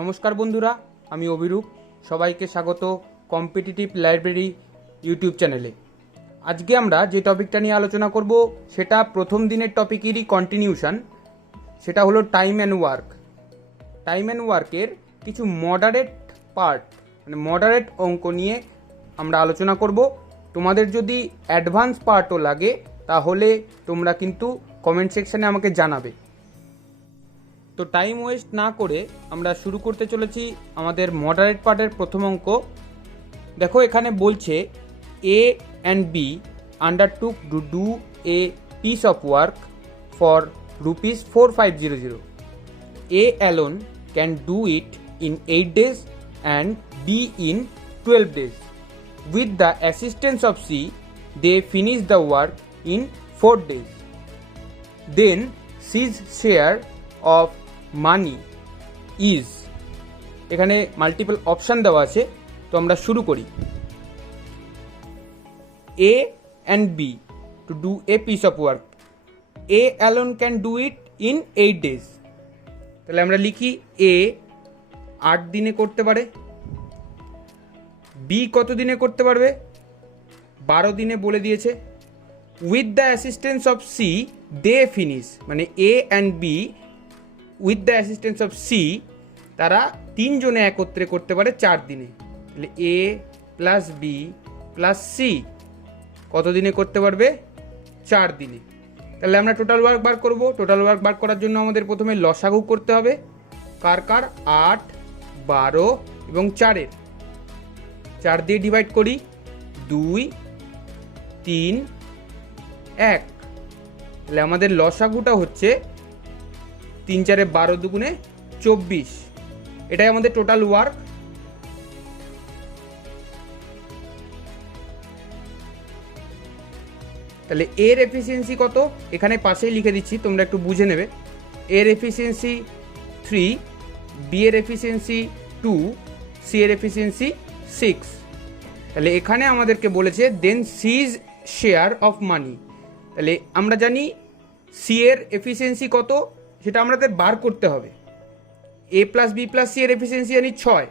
নমস্কার বন্ধুরা, আমি অভিরূপ। সবাইকে স্বাগত কম্পিটিটিভ লাইব্রেরি ইউটিউব চ্যানেলে। আজকে আমরা যে টপিকটা নিয়ে আলোচনা করব সেটা প্রথম দিনের টপিকেরই কন্টিনিউশন। সেটা হলো time and work. Time and ওয়ার্কের কিছু মডারেট পার্ট, মানে মডারেট অঙ্ক নিয়ে আমরা আলোচনা করব। তোমাদের যদি অ্যাডভান্স পার্টও লাগে তাহলে তোমরা কিন্তু কমেন্ট সেকশানে আমাকে জানাবে। তো টাইম ওয়েস্ট না করে আমরা শুরু করতে চলেছি আমাদের মডারেট পার্টের প্রথম অঙ্ক। দেখো এখানে বলছে A and B undertook to do a piece of work for ₹4500. A alone can do it in 8 days and B in 12 days. With the assistance of C, they finish the work in 4 days. Then C's share of money is. এখানে multiple option দেওয়া আছে, তো আমরা শুরু করি। A and B to do a piece of work, A alone can do it in 8 days। তাহলে আমরা লিখি এ 8 দিনে করতে পারে, বি কত দিনে করতে পারবে, 12 দিনে বলে দিয়েছে। With the assistance of C they finish, মানে A and B with the assistance of C তারা 3 জনে একত্রে করতে পারে 4 দিনে। তাহলে A plus B plus C কত দিনে করতে পারবে, 4 দিনে। তাহলে আমরা টোটাল ওয়ার্ক বার করব। টোটাল ওয়ার্ক বার করার জন্য আমাদের প্রথমে লসাগু করতে হবে। কার 8, 12 এবং 4-এর 4 দিয়ে ডিভাইড করি, 2, 3, 1। তাহলে আমাদের লসাগুটা হচ্ছে 3 4 12 দুগুণে 24। এটাই আমাদের টোটাল ওয়ার্ক। তাহলে এর এফিসিয়েন্সি কত, এখানে পাশেই লিখে দিচ্ছি, তোমরা একটু বুঝে নেবে। এর এফিসিয়েন্সি 3, বি এর এফিসিয়েন্সি 2, সি এর এফিসিয়েন্সি 6। তাহলে এখানে আমাদেরকে বলেছে দেন সিজ শেয়ার অফ মানি। তাহলে আমরা জানি সি এর এফিসিয়েন্সি কত, সেটা আমাদের বার করতে হবে। এ প্লাস বি প্লাস সি এর এফিসিয়েন্সি জানি 6,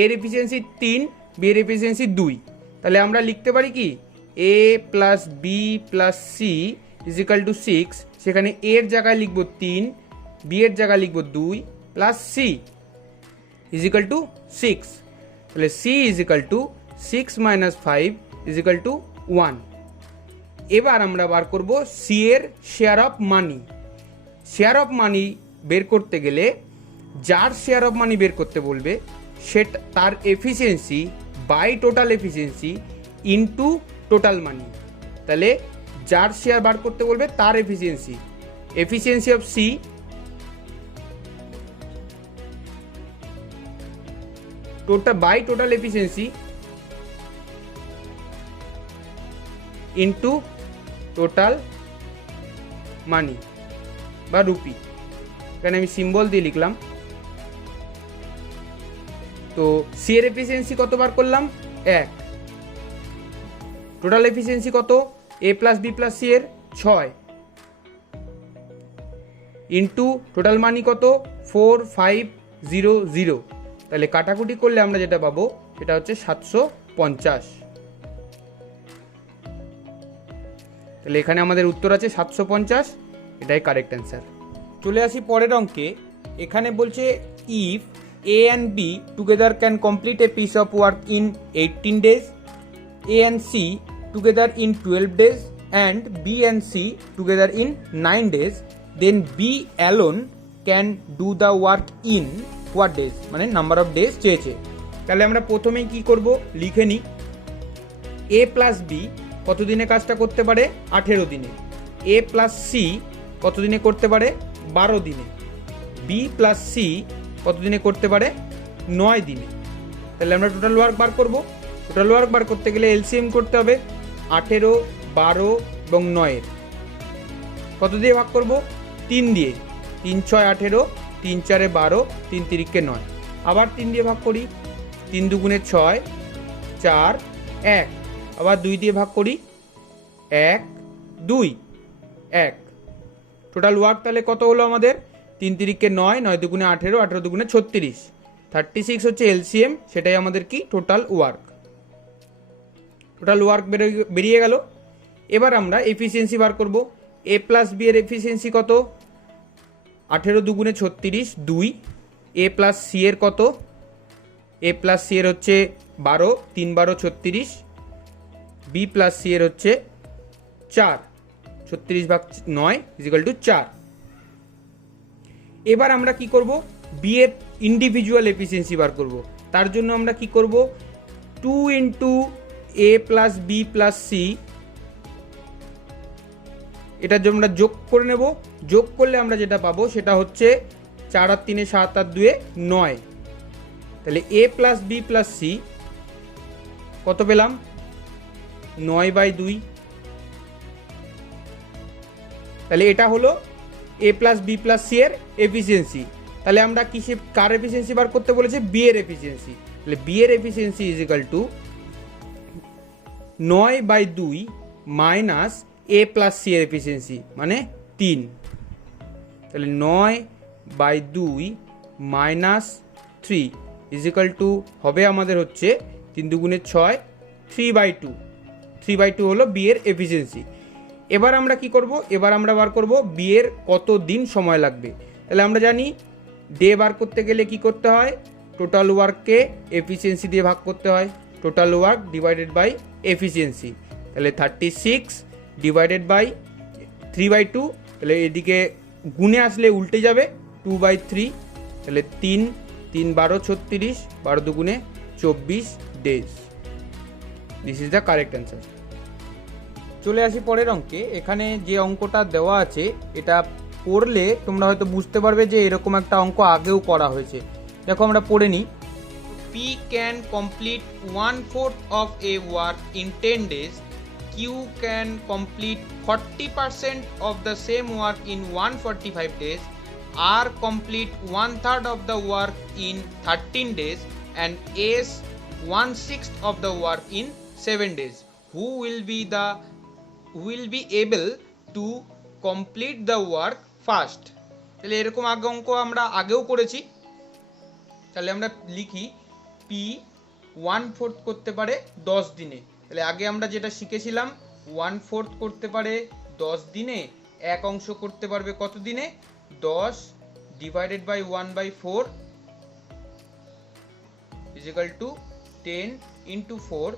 এর এফিসিয়েন্সি 3, বি এর এফিসিয়েন্সি 2। তাহলে আমরা লিখতে পারি কি A plus B plus C is equal to 6। সেখানে এর জায়গায় লিখব 3, বি এর জায়গায় লিখব 2 প্লাস সি ইজিক্যাল টু 6। তাহলে C is equal to 6 minus 5 equal to 1। এবার আমরা বার করব সি এর share of money. Share of money বের করতে গেলে যার শেয়ার অফ মানি বের করতে বলবে সেটা তার efficiency by total efficiency into total money. তাহলে যার শেয়ার বার করতে বলবে তার efficiency, efficiency of C total by total efficiency into total money বা রুপি। এখানে আমি সিম্বল দিয়ে লিখলাম। তো সি এর এফিসিয়েন্সি কত বার করলাম, 1। টোটাল এফিসিয়েন্সি কত, এ প্লাস বি প্লাস সি এর 6 ইন্টু টোটাল মানি কত 4500। তাহলে কাটাকুটি করলে আমরা যেটা পাবো সেটা হচ্ছে 750। তাহলে এখানে আমাদের উত্তর আছে 750, এটাই কারেক্ট অ্যান্সার। চলে আসি পরের অঙ্কে। এখানে বলছে if A and B together can complete a piece of work in 18 days, A and C together in 12 days and B and C together in 9 days, then B alone can do the work in what days, মানে number of days চেয়েছে। তাহলে আমরা প্রথমেই কি করব, লিখে নিই। এ plus B কত দিনে কাজটা করতে পারে, 18 দিনে। এ প্লাস সি কত দিনে করতে পারে, 12 দিনে। বি প্লাস সি কত দিনে করতে পারে, 9 দিনে। তাহলে আমরা টোটাল ওয়ার্ক বার করব। টোটাল ওয়ার্ক বার করতে গেলে এলসিএম করতে হবে। 18, 12 এবং 9-এর কত দিয়ে ভাগ করব, 3 দিয়ে। 3 6 18, 3 4 12, 3 3 9। আবার 3 দিয়ে ভাগ করি, 3 দুগুণে 6, 4 1। আবার 2 দিয়ে ভাগ করি, 1 2 1। টোটাল ওয়ার্ক তাহলে কত হলো আমাদের, 3 3 9, 9 দুগুণে 18, 18 দুগুণে 36। 36 হচ্ছে এলসিএম, সেটাই আমাদের কি টোটাল ওয়ার্ক বেরিয়ে গেল। এবার আমরা এফিসিয়েন্সি বার করব। এ প্লাস বি এর এফিসিয়েন্সি কত? 18 দুগুণে 36 2। এ প্লাস সি এর কত? এ প্লাস সি এর হচ্ছে 12 3 12 36। বি প্লাস সি এর হচ্ছে 4, 36 ভাগ 9 ইজিক্যাল টু 4। এবার আমরা কি করব? বি এর ইন্ডিভিজুয়াল এফিসিয়েন্সি বার করব। তার জন্য আমরা কি করব? 2 ইন্টু এ প্লাস বি প্লাস সি, এটা আমরা যোগ করে নেব। যোগ করলে আমরা যেটা পাবো সেটা হচ্ছে 4 আর 3 7 আর 2 9। তাহলে A plus B plus C কত পেলাম? 9/2। তাহলে এটা হলো এ প্লাস বি প্লাস সি এর এফিসিয়েন্সি। তাহলে আমরা কার এফিসিয়েন্সি বার করতে বলেছে? বি এর এফিসিয়েন্সি। তাহলে বি এর efficiency is equal to 9/2 minus A plus C এর এফিসিয়েন্সি মানে 3। তাহলে 9/2 মাইনাস 3 ইজ ইকাল টু হবে আমাদের হচ্ছে 3 দুগুণে 6 3/2। 3/2 হলো বি এর এফিসিয়েন্সি। এবার আমরা কি করব? এবার আমরা বার করব বি এর কত দিন সময় লাগবে। তাহলে আমরা জানি ডে বার করতে গেলে কি করতে হয়? টোটাল ওয়ার্ককে এফিসিয়েন্সি দিয়ে ভাগ করতে হয়। Total work divided by efficiency. তাহলে 36 ডিভাইডেড বাই 3/2। তাহলে এদিকে গুণে আসলে উল্টে যাবে 2/3। তাহলে 3 3 12 36 12 দুগুণে 24 days. This is the correct answer. চলে আসি পরের অঙ্কে। এখানে যে অঙ্কটা দেওয়া আছে এটা পড়লে তোমরা হয়তো বুঝতে পারবে যে এরকম একটা অঙ্ক আগেও করা হয়েছে। দেখো আমরা পড়ে নিই। P can complete 1/4 of a work in 10 days. Q can complete 40% of the same work in 145 days. R complete 1/3 of the work in 13 days. And S 1/6 of the work in 7 days. Who will be able to complete the work fast? তাহলে এরকম আগে অঙ্ক আমরা আগেও করেছি। তাহলে আমরা লিখি P 1/4 করতে পারে 10 দিনে। তাহলে আগে আমরা যেটা শিখেছিলাম 1/4 করতে পারে 10 দিনে, এক অংশ করতে পারবে কত দিনে? 10 divided by 1/4 is equal to 10 into 4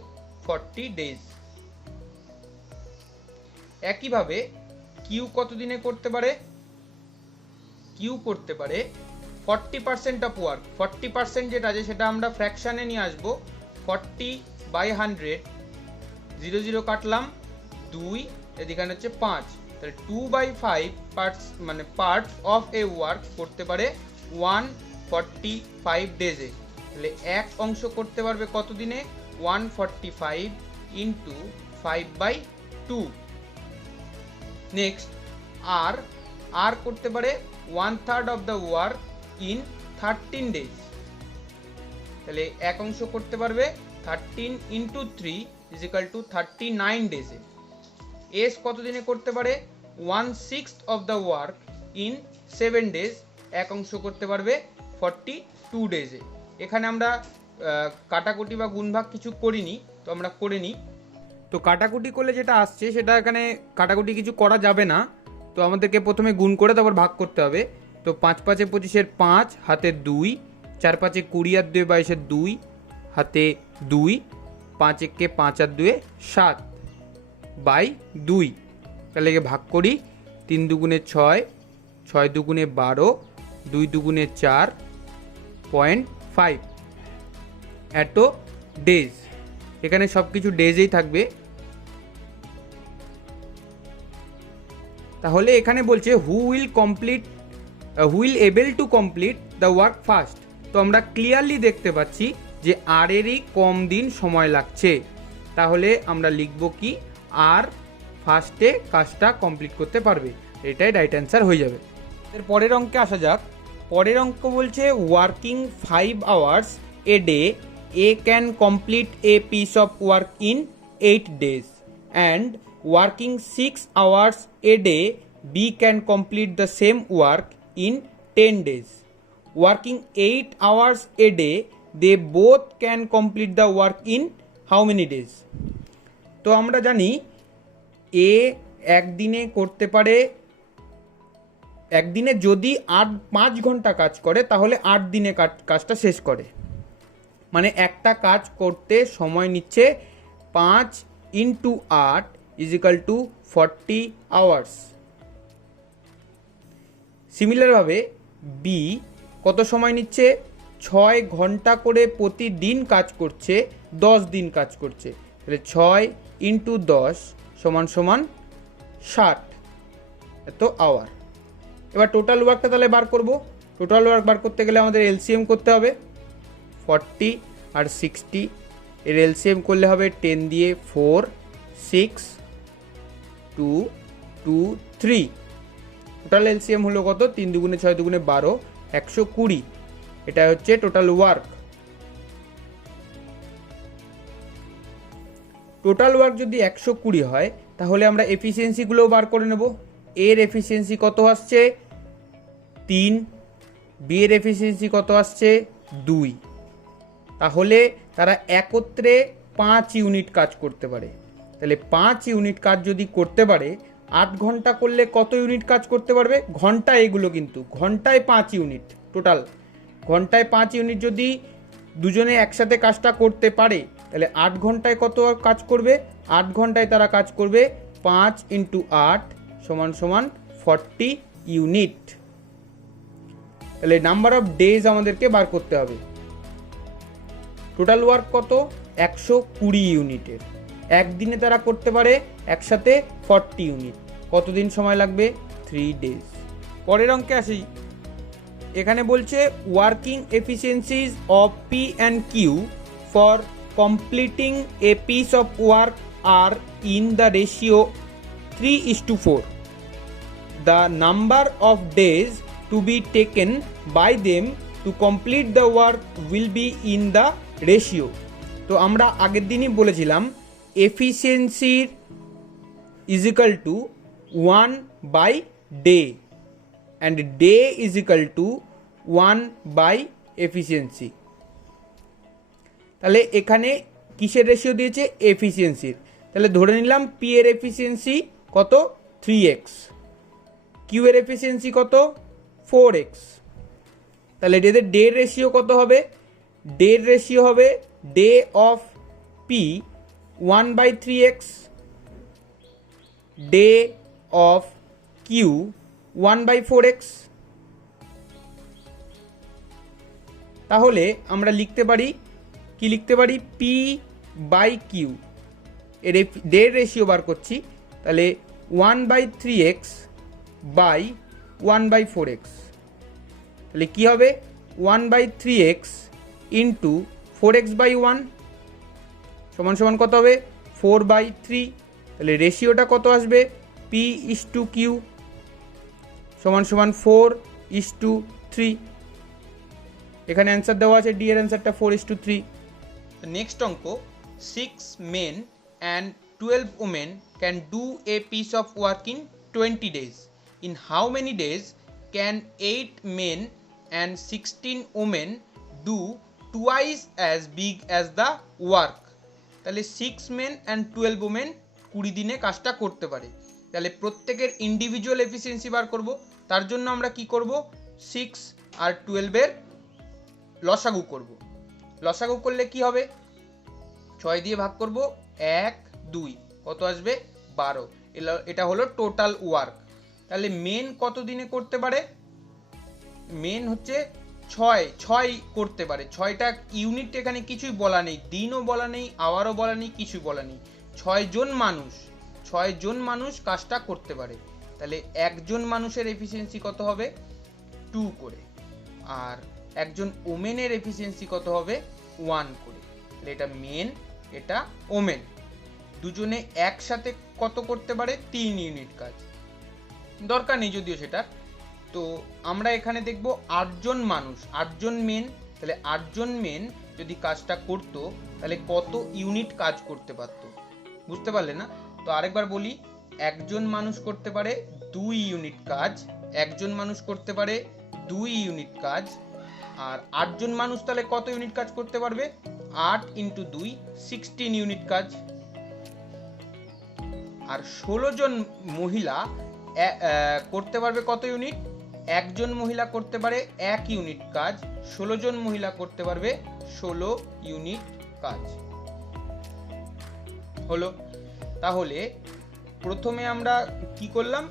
40 days. একইভাবে কিউ কত দিনে করতে পারে? কিউ করতে পারে 40% অফ ওয়ার্ক। 40% যেটা আছে সেটা আমরা ফ্র্যাকশানে নিয়ে আসবো। 40/100 0 0 কাটলাম 2, এদিকে হচ্ছে 5। তাহলে 2/5 পার্টস মানে পার্ট অফ এ ওয়ার্ক করতে পারে 145 ডেজে। তাহলে এক অংশ করতে পারবে কত দিনে? 145 ইন্টু 5/2। নেক্সট আর করতে পারে 1/3 of the work in 13 days. তাহলে এক অংশ করতে পারবে 13 ইন্টু 3 ইজ ইকাল টু 39 ডেজে। এস কত দিনে করতে পারে? 1/6 of the work in 7 days. এক অংশ করতে পারবে 42 ডেজে। এখানে আমরা কাটাকুটি বা গুণভাগ কিছু করিনি, তো আমরা করে নিই। তো কাটাকুটি করলে যেটা আসছে সেটা এখানে কাটাকুটি কিছু করা যাবে না। তো আমাদেরকে প্রথমে গুণ করে তারপর ভাগ করতে হবে। তো 5 5 25 5 হাতে 2, 4 5 20 আর 2 22 2 হাতে 2, 5 1 5 আর 2 7/2। তাহলে ভাগ করি 3 দুগুণে 6, 6 দুগুণে 12, 2 দুগুণে 4.5 এত ডেজ। এখানে সব কিছু ডেজেই থাকবে। তাহলে এখানে বলছে who will able to complete the work fast. তো আমরা ক্লিয়ারলি দেখতে পাচ্ছি যে আর এরই কম দিন সময় লাগছে। তাহলে আমরা লিখব কি আর ফার্স্টে কাজটা কমপ্লিট করতে পারবে, এটাই রাইট অ্যান্সার হয়ে যাবে। এর পরের অঙ্কে আসা যাক। পরের অঙ্ক বলছে working 5 hours a day A can complete a piece of work in 8 days and working 6 hours a day B can complete the same work in 10 days. working 8 hours a day, they both can complete the work in how many days? তো আমরা জানি এ একদিনে করতে পারে, একদিনে যদি 5 ঘন্টা কাজ করে তাহলে 8 দিনে কাজটা শেষ করে, মানে একটা কাজ করতে সময় নিচ্ছে 5 × 8 = 40 আওয়ার্স। সিমিলারভাবে বি কত সময় নিচ্ছে, 6 ঘন্টা করে প্রতিদিন কাজ করছে, 10 দিন কাজ করছে, তাহলে 6 × 10 = 60 এত আওয়ার। এবার টোটাল ওয়ার্কটা তাহলে বার করব। টোটাল ওয়ার্ক বার করতে গেলে আমাদের এলসিএম করতে হবে, 40 আর 60 এর এলসিএম করলে হবে 10 দিয়ে 4, 6, 2, 2, 3। টোটাল এলসিএম হলো কত, 3 দুগুণে 6 দুগুণে 12, 120। এটা হচ্ছে টোটাল ওয়ার্ক। টোটাল ওয়ার্ক যদি 120 হয় তাহলে আমরা এফিসিয়েন্সিগুলোও বার করে নেব। এর এফিসিয়েন্সি কত আসছে 3, বি এর এফিসিয়েন্সি কত আসছে 2, তাহলে তারা একত্রে 5 ইউনিট কাজ করতে পারে। তাহলে 5 ইউনিট কাজ যদি করতে পারে, 8 ঘন্টা করলে কত ইউনিট কাজ করতে পারবে, ঘন্টায় এগুলো কিন্তু ঘন্টায় 5 ইউনিট টোটাল, ঘন্টায় 5 ইউনিট যদি দুজনে একসাথে কাজটা করতে পারে তাহলে 8 ঘন্টায় কত কাজ করবে, 8 ঘন্টায় তারা কাজ করবে 5 × 8 = 40 ইউনিট। তাহলে নাম্বার অফ ডেজ আমাদেরকে বার করতে হবে। টোটাল ওয়ার্ক কত, 120 ইউনিটের, একদিনে তারা করতে পারে একসাথে 40 ইউনিট। কতদিন সময় লাগবে, 3 ডেজ। পরের অঙ্কে আসি। এখানে বলছে working efficiencies of P and Q for completing a piece of work are in the ratio 3:4। The number of days to be taken by them to complete the work will be in the ratio. তো আমরা আগের দিনই বলেছিলাম এফিসিয়েন্সির = 1/day and day = 1/efficiency। তাহলে এখানে কিসের ratio দিয়েছে, এফিসিয়েন্সির। তাহলে ধরে নিলাম পি এর এফিসিয়েন্সি কত, 3x, কিউ এর এফিসিয়েন্সি কত, 4x। তাহলে এদের ডে রেশিও কত হবে, ডে রেশিও হবে day of P 1/3x, day of Q 1/4x। তাহলে আমরা লিখতে পারি, কি লিখতে পারি, P/Q এর ডে রেশিও বার করছি, তাহলে 1/3x বাই 1/4x। তাহলে কি হবে, 1/3x ইন্টু 4x/1 সমান কত হবে, 4/3। তাহলে রেশিওটা কত আসবে, P/Q সমান 4:3। এখানে অ্যান্সার দেওয়া আছে, ডি এর অ্যান্সারটা 4:3। নেক্সট অঙ্ক, 6 men and 12 women can do a piece of work in 20 days. In how many days can 8 men and 16 women do twice as big as the work? তাহলে 6 men and 12 women 20 দিনে কাজটা করতে পারে। তাহলে প্রত্যেকের ইন্ডিভিজুয়াল এফিসিয়েন্সি বার করব। তার জন্য আমরা কি করব, 6 আর 12 এর লসাগু করব। লসাগু করলে কি হবে, 6 দিয়ে ভাগ করব, 1, 2, কত আসবে, 12। এটা হলো টোটাল ওয়ার্ক। তাহলে মেন কত দিনে করতে পারে, মেন হচ্ছে 6 করতে পারে। 6টা ইউনিট, এখানে কিছুই বলা নেই, দিনও বলা নেই, আওয়ারও বলা নেই, কিছুই বলা নেই। 6 জন মানুষ কাজটা করতে পারে। তাহলে একজন মানুষের এফিসিয়েন্সি কত হবে, 2 করে, আর একজন ওমেনের এফিসিয়েন্সি কত হবে, 1 করে। তাহলে এটা মেন, এটা ওমেন, দুজনে একসাথে কত করতে পারে, 3 ইউনিট কাজ। দরকার নেই যদিও সেটা। তো আমরা এখানে দেখব 8 জন মানুষ, 8 জন মেন। তাহলে 8 জন মেন যদি কাজটা করতো তাহলে কত ইউনিট কাজ করতে পারতো, বুঝতে পারলে না? তো আরেকবার বলি, একজন মানুষ করতে পারে 2 ইউনিট কাজ, একজন মানুষ করতে পারে 2 ইউনিট কাজ, আর 8 জন মানুষ তাহলে কত ইউনিট কাজ করতে পারবে? 8 ইন্টু 2 16 ইউনিট কাজ। আর 16 জন মহিলা করতে পারবে কত ইউনিট? একজন মহিলা করতে পারে 1 ইউনিট কাজ, 16 জন মহিলা করতে পারবে 16 ইউনিট কাজ। হলো। তাহলে প্রথমে আমরা কি করলাম?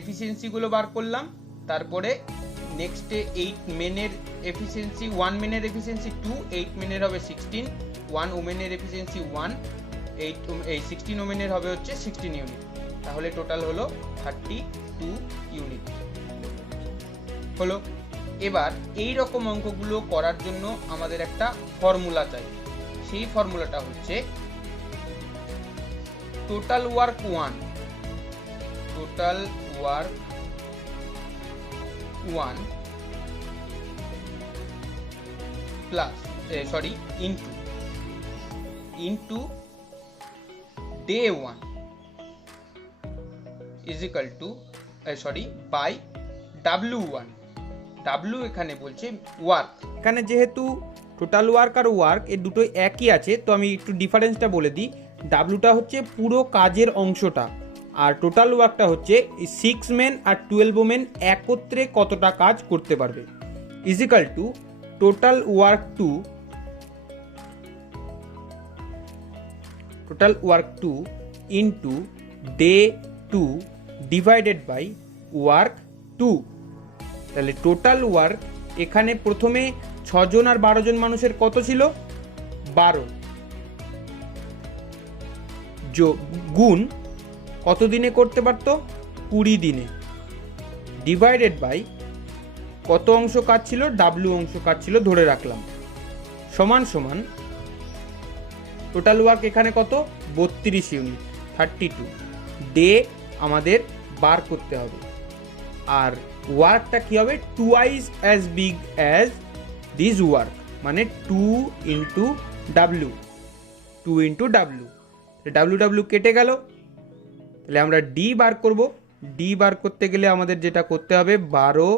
এফিসিয়েন্সি গুলো বার করলাম, তারপরে নেক্সটে 8 মেনের এফিসিয়েন্সি, 1 মেনের এফিসিয়েন্সি 2, 8 মেনের হবে 16, 1 ওমেনের এফিসিয়েন্সি 1, 16 ওমেনের হবে হচ্ছে 16 ইউনিট। তাহলে টোটাল হলো 32 ইউনিট। হলো। এবার এই রকম অঙ্কগুলো করার জন্য আমাদের একটা ফর্মুলা চাই। সেই ফর্মুলাটা হচ্ছে total work 1 plus into day 1 is equal to by W1। W এখানে বলছে ওয়ার্ক। এখানে যেহেতু টোটাল ওয়ার্ক আর ওয়ার্ক এই দুটোই একই আছে, তো আমি একটু ডিফারেন্সটা বলে দিই। ডাব্লুটা হচ্ছে পুরো কাজের অংশটা, আর টোটাল ওয়ার্কটা হচ্ছে 6 মেন আর 12 ওমেন একত্রে কতটা কাজ করতে পারবে, is equal to total work 2 into day 2 divided by work 2। তাহলে টোটাল ওয়ার্ক এখানে প্রথমে 6 জন আর 12 জন মানুষের কত ছিল? 12 গুণ কত দিনে করতে পারতো? 20 দিনে, ডিভাইডেড বাই কত অংশ কাজ ছিল? W অংশ কাজ ছিল ধরে রাখলাম, সমান সমান টোটাল ওয়ার্ক এখানে কত? 32 ইউনিট, 32 ডে আমাদের বার করতে হবে। আর ওয়ার্কটা কি হবে? Twice as big as this work, মানে 2 ইন্টু ডাব্লিউ। ডাব্লিউ কেটে গেল, তাহলে আমরা ডি বার করব। ডি বার করতে গেলে আমাদের যেটা করতে হবে 12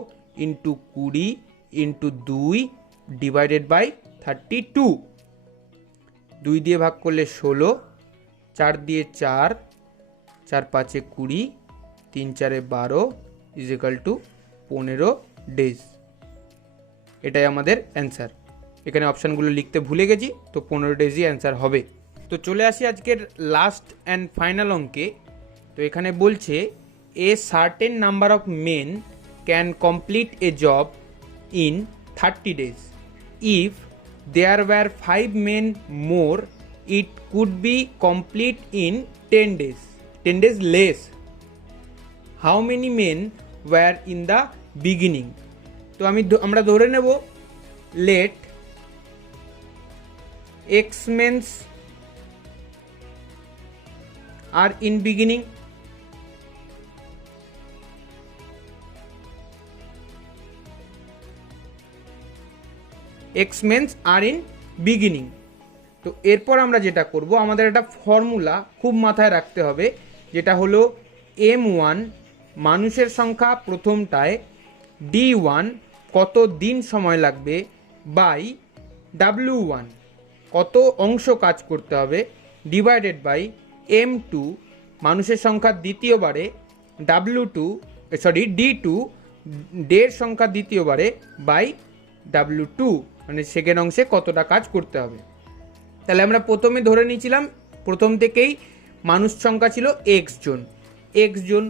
ইন্টু 20 ইন্টু 2 ডিভাইডেড বাই 32। 2 দিয়ে ভাগ করলে 16, 4 দিয়ে 4, 4 5 20, 3 4 12 ইজ ইকাল টু 15 ডেজ। এটাই আমাদের অ্যান্সার। এখানে অপশানগুলো লিখতে ভুলে গেছি, তো 15 ডেজই অ্যান্সার হবে। তো চলে আসি আজকের লাস্ট অ্যান্ড ফাইনাল অঙ্কে। তো এখানে বলছে a certain number of main can complete A job in 30 days. If there were 5 men more, it could be complete in 10 days. 10 days less. How many men were in the beginning? তো আমরা ধরে নেব let x men are in beginning. x men are in beginning. তো এরপর আমরা যেটা করব, আমাদের একটা ফর্মুলা খুব মাথায় রাখতে হবে, যেটা হলো m1 মানুষের সংখ্যা প্রথমটায়, d1 কত দিন সময় লাগবে, বাই w1 কত অংশ কাজ করতে হবে, ডিভাইডেড বাই m2 মানুষের সংখ্যা দ্বিতীয়বারে, d2 ডের সংখ্যা দ্বিতীয়বারে বাই w2 মানে সেকেন্ড অংশে কতটা কাজ করতে হবে। তাহলে আমরা প্রথমে ধরে নিয়েছিলাম প্রথম থেকেই মানুষ সংখ্যা ছিল x জন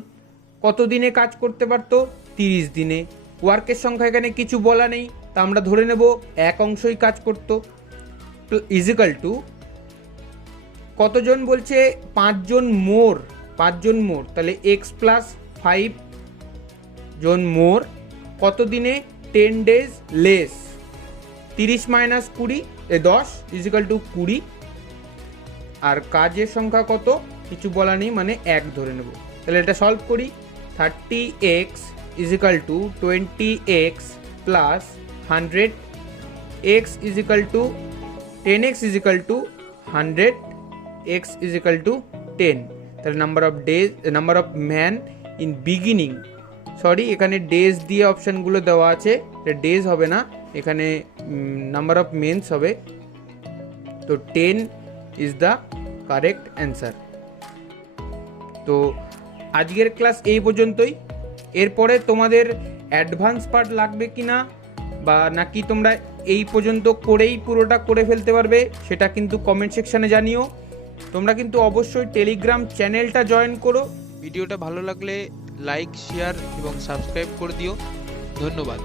কত দিনে কাজ করতে পারতো? 30 দিনে। ওয়ার্কের সংখ্যা এখানে কিছু বলা নেই, তা আমরা ধরে নেব এক অংশই কাজ করতো, ইজিক্যাল টু কতজন বলছে? 5 জন মোর, তাহলে x প্লাস 5 জন মোর কত দিনে? 10 days less. 30 minus 20 10 equal to 20। আর কাজের সংখ্যা কত? কিছু বলা নেই, মানে 1 ধরে নেব। তাহলে এটা সলভ করি। 30x equal to 20x plus 100, x equal to 10x equal to 100, x equal to 10। তাহলে number of man in beginning, এখানে ডেজ দিয়ে অপশানগুলো দেওয়া আছে, ডেজ হবে না, এখানে নাম্বার অফ মেন্স হবে, তো 10 ইজ দ্য কারেক্ট অ্যান্সার। তো আজকের ক্লাস এই পর্যন্তই। এরপরে তোমাদের অ্যাডভান্স পার্ট লাগবে কি না, বা নাকি তোমরা এই পর্যন্ত করেই পুরোটা করে ফেলতে পারবে, সেটা কিন্তু কমেন্ট সেকশানে জানিও। তোমরা কিন্তু অবশ্যই টেলিগ্রাম চ্যানেলটা জয়েন করো। ভিডিওটা ভালো লাগলে লাইক, শেয়ার এবং সাবস্ক্রাইব করে দিও। ধন্যবাদ।